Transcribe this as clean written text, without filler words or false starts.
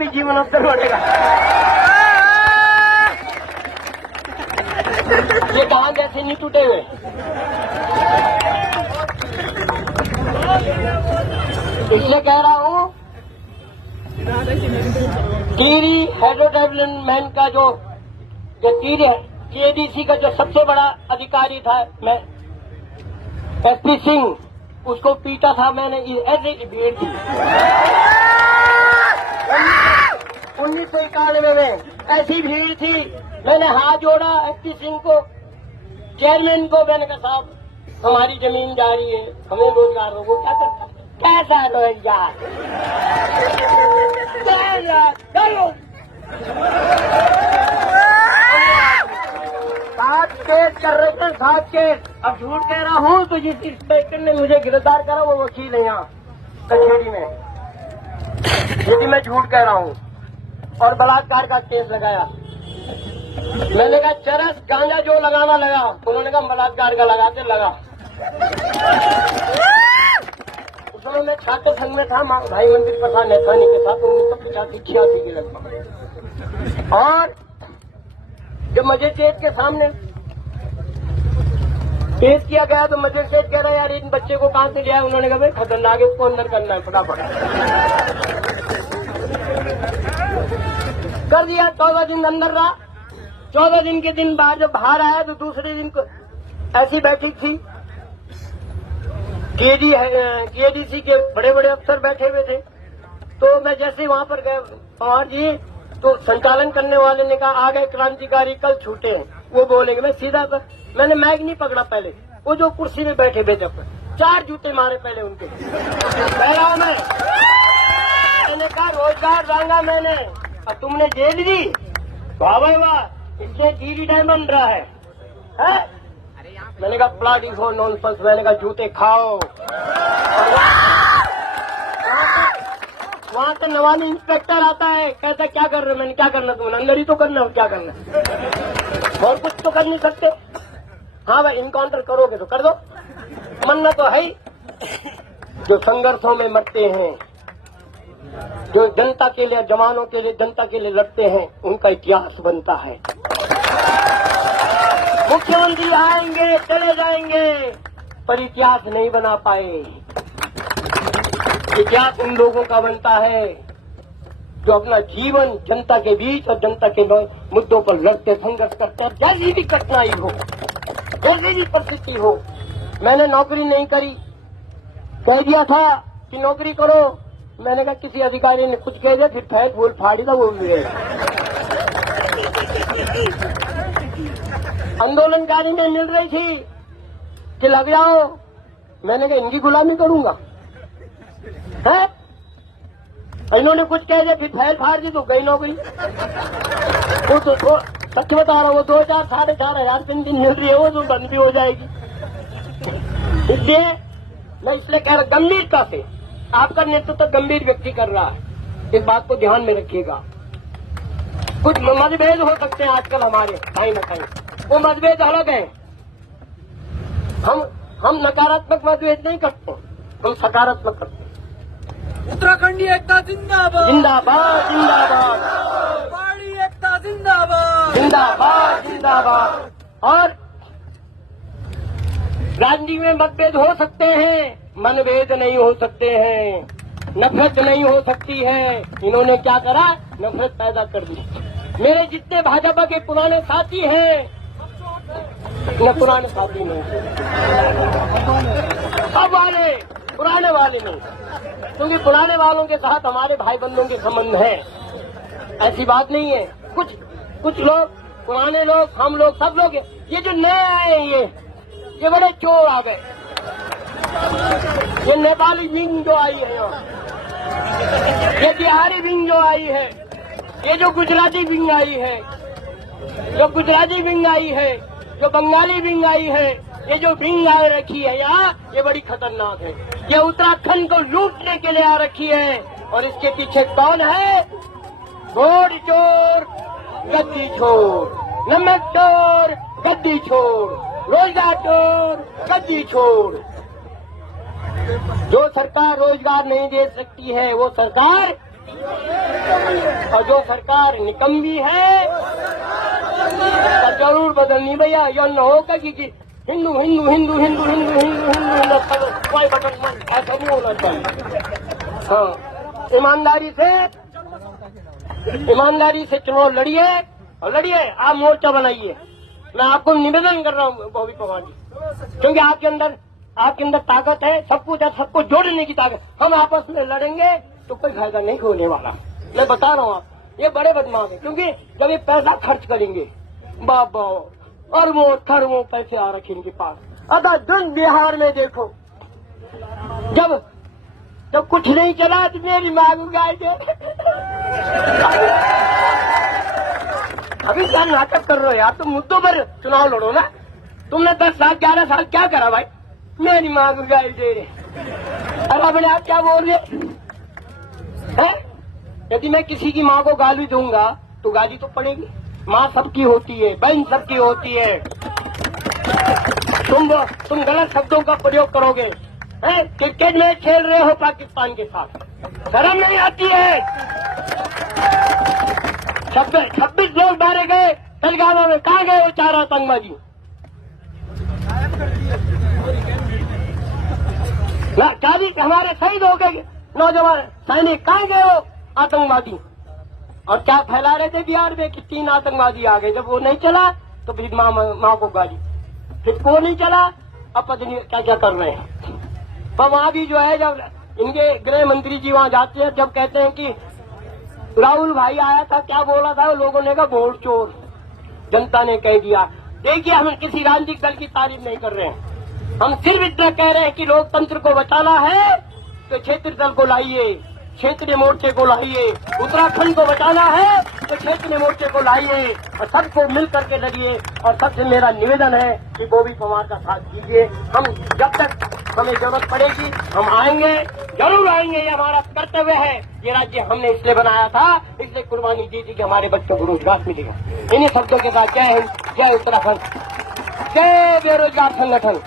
जीवनोत्तर बनेगा। ये कहां जैसे नहीं टूटे हुए। इसलिए कह रहा हूं टीरी हेड्रो डेवलपमेंट का जो टीरी केडीसी का जो सबसे बड़ा अधिकारी था, मैं एसपी सिंह, उसको पीटा था मैंने ऐसे भीड़ थी 1991 में। ऐसी भीड़ थी, मैंने हाथ जोड़ा एसपी सिंह को, चेयरमैन को। मैंने कहा साहब हमारी जमीन जा रही है, हमें रोजगार हो। वो क्या करता है? कैसा रोजगार? सात केस कर रहे थे, 7 केस। अब झूठ कह रहा हूँ तो जिस इंस्पेक्टर ने मुझे गिरफ्तार करा वो वकील है यहाँ कचहरी में, यदि मैं झूठ कह रहा हूँ। और बलात्कार का केस लगाया। मैंने कहा चरस गांजा जो लगाना लगा, उन्होंने कहा बलात्कार का लगाते लगा। उस समय मैं छात्र संघ में था, भाई मंदिर प्रसाद नेथानी के साथ 1985-86 के लगभग। और जब मजिस्ट्रेट के सामने पेश किया गया तो मजिस्ट्रेट कह रहा है यार इन बच्चे को कहां से लिया? उन्होंने कहा भाई खतरनाक है, उसको अंदर करना है फटाफट। कर दिया। 14 दिन अंदर रहा। 14 दिन के दिन बाद जब बाहर आया तो दूसरे दिन को ऐसी बैठक थी, केडीसी के बड़े बड़े अफसर बैठे हुए थे। तो मैं जैसे वहां पर गया पवार जी, तो संचालन करने वाले ने कहा आ गए क्रांतिकारी, कल छूटे हैं। वो बोलेंगे। मैं सीधा मैंने मैग नहीं पकड़ा पहले, वो जो कुर्सी में बैठे थे जब 4 जूते मारे पहले उनके। पहला मैंने कहा रोजगार मांगा मैंने और तुमने जेल दी। वाह भाई वाह, इसमें टीवी डायमंड रहा है? मैंने कहा प्लाटिंग फॉर नॉनसेंस। मैंने कहा जूते खाओ। वहां से नवानी इंस्पेक्टर आता है, कहता क्या कर रहे हो? मैंने क्या करना, तुमने अंदर ही तो करना है, क्या करना और कुछ तो कर नहीं सकते। हाँ भाई इनकाउंटर करोगे तो कर दो, मरना तो है ही। जो संघर्षों में मरते हैं, जो जनता के लिए, जवानों के लिए, जनता के लिए लड़ते हैं, उनका इतिहास बनता है। मुख्यमंत्री आएंगे चले जाएंगे पर इतिहास नहीं बना पाए। इतिहास उन लोगों का बनता है जो अपना जीवन जनता के बीच और जनता के मुद्दों पर लड़ते, संघर्ष करते हैं। जैसी भी कठिनाई हो, जैसी भी परिस्थिति हो। मैंने नौकरी नहीं करी, कह दिया था कि नौकरी करो। मैंने कहा किसी अधिकारी ने कुछ कह दिया, फिर फैट बोल फाड़ी था वो मिले। आंदोलनकारी में मिल रही थी कि लग जाओ। मैंने कहा इनकी गुलामी करूंगा है? इन्होंने कुछ कह दिया, फिर फैल फाड़ दी तो गई नौकरी। वो तो सच बता रहा हूँ, वो 2000 साढ़े 4,000 पेंशन मिल रही है, वो तो बंद भी हो जाएगी। इसलिए मैं इसलिए कह रहा गंभीरता से, आपका नेतृत्व गंभीर व्यक्ति कर रहा है, इस बात को ध्यान में रखिएगा। कुछ मतभेद हो सकते हैं आजकल हमारे कहीं न कहीं, वो मतभेद अलग है। हम नकारात्मक मतभेद नहीं करते, हम सकारात्मक करते हैं। उत्तराखंडी एकता जिंदाबाद, जिंदाबाद जिंदाबाद, पहाड़ी एकता जिंदाबाद, जिंदाबाद जिंदाबाद। और राजनीति में मतभेद हो सकते हैं, मनभेद नहीं हो सकते हैं, नफरत नहीं हो सकती है। इन्होंने क्या करा? नफरत पैदा कर दी। मेरे जितने भाजपा के पुराने साथी हैं, न पुराने साथी नहीं, सब वाले पुराने वाले नहीं, क्योंकि पुराने वालों के साथ हमारे भाई बंधुओं के संबंध हैं। ऐसी बात नहीं है। कुछ लोग, पुराने लोग, हम लोग, सब लोग, ये जो नए आए ये बड़े चोर आ गए। ये नेपाली विंग जो आई है, ये बिहारी विंग जो आई है, ये जो गुजराती विंग आई है, जो गुजराती विंग आई है, जो बंगाली विंग आई है, ये जो विंग आ रखी है यहाँ, ये बड़ी खतरनाक है। ये उत्तराखंड को लूटने के लिए आ रखी है। और इसके पीछे कौन है? वोट चोर, गद्दी छोड़, नमक चोर, गद्दी छोड़, रोजगार चोर, गद्दी छोड़। जो सरकार रोजगार नहीं दे सकती है, वो सरकार और जो सरकार निकम्मी है उसका जरूर बदलनी भैया। यह न होगा कि हिंदू हिंदू हिंदू हिंदू हिंदू हिंदू हिंदू कोई बटन ऐसा नहीं होना चाहिए। हाँ, ईमानदारी से चुनाव लड़िए और लड़िए, आप मोर्चा बनाइए। मैं आपको निवेदन कर रहा हूँ बॉबी पवार जी, क्योंकि आपके अंदर ताकत है, सब कुछ है, सबको जोड़ने की ताकत। हम आपस में लड़ेंगे तो कोई फायदा नहीं होने वाला। मैं बता रहा हूँ आप, ये बड़े बदमाश है, क्योंकि जब ये पैसा खर्च करेंगे बाबा अरबों पैसे आ रखे इनके पास। अदा दिन बिहार में देखो, जब कुछ नहीं चला तो मेरी मांग गाय दे। अभी क्या नाटक कर रहे हो यार, तुम मुद्दों पर चुनाव लड़ो ना। तुमने 10 साल 11 साल क्या करा भाई? मेरी माँ को गाली दे रहे। अब अपने आप क्या बोल रहे हैं? यदि मैं किसी की माँ को गाली दूंगा तो गाली तो पड़ेगी। माँ सबकी होती है, बहन सबकी होती है। तुम गलत शब्दों का प्रयोग करोगे। क्रिकेट मैच खेल रहे हो पाकिस्तान के साथ, शर्म नहीं आती है? 26 लोग मारे गए पहलगाम में, कहाँ गए वो 4 आतंकवादी? ना 40 हमारे शहीद हो गए नौजवान सैनिक, कहाँ गए वो आतंकवादी? और क्या फैला रहे थे बिहार में कि 3 आतंकवादी आ गए। जब वो नहीं चला तो फिर माँ को गाली, फिर वो नहीं चला अब पता नहीं क्या क्या कर रहे हैं। पर वहाँ भी जो है, जब इनके गृह मंत्री जी वहाँ जाते हैं, जब कहते हैं कि राहुल भाई आया था, क्या बोला था? लोगों ने कहा वोट चोर, जनता ने कह दिया। देखिए, हम किसी राजनीतिक दल की तारीफ नहीं कर रहे हैं, हम सिर्फ इतना कह रहे हैं कि लोकतंत्र को बचाना है तो क्षेत्रीय दल को लाइए, क्षेत्रीय मोर्चे को लाइए। उत्तराखंड को बचाना है तो क्षेत्रीय मोर्चे को लाइए और सबको मिल करके लड़िए। और सबसे मेरा निवेदन है कि बॉबी पवार का साथ दीजिए। हम जब तक हमें जरूरत पड़ेगी हम आएंगे, जरूर आएंगे। ये हमारा कर्तव्य है। ये राज्य हमने इसलिए बनाया था, इसलिए कुर्बानी दी थी कि हमारे बच्चों को रोजगार मिलेगा। इन्हीं शब्दों के साथ जय हिंद, जय उत्तराखंड, जय बेरोजगार संगठन।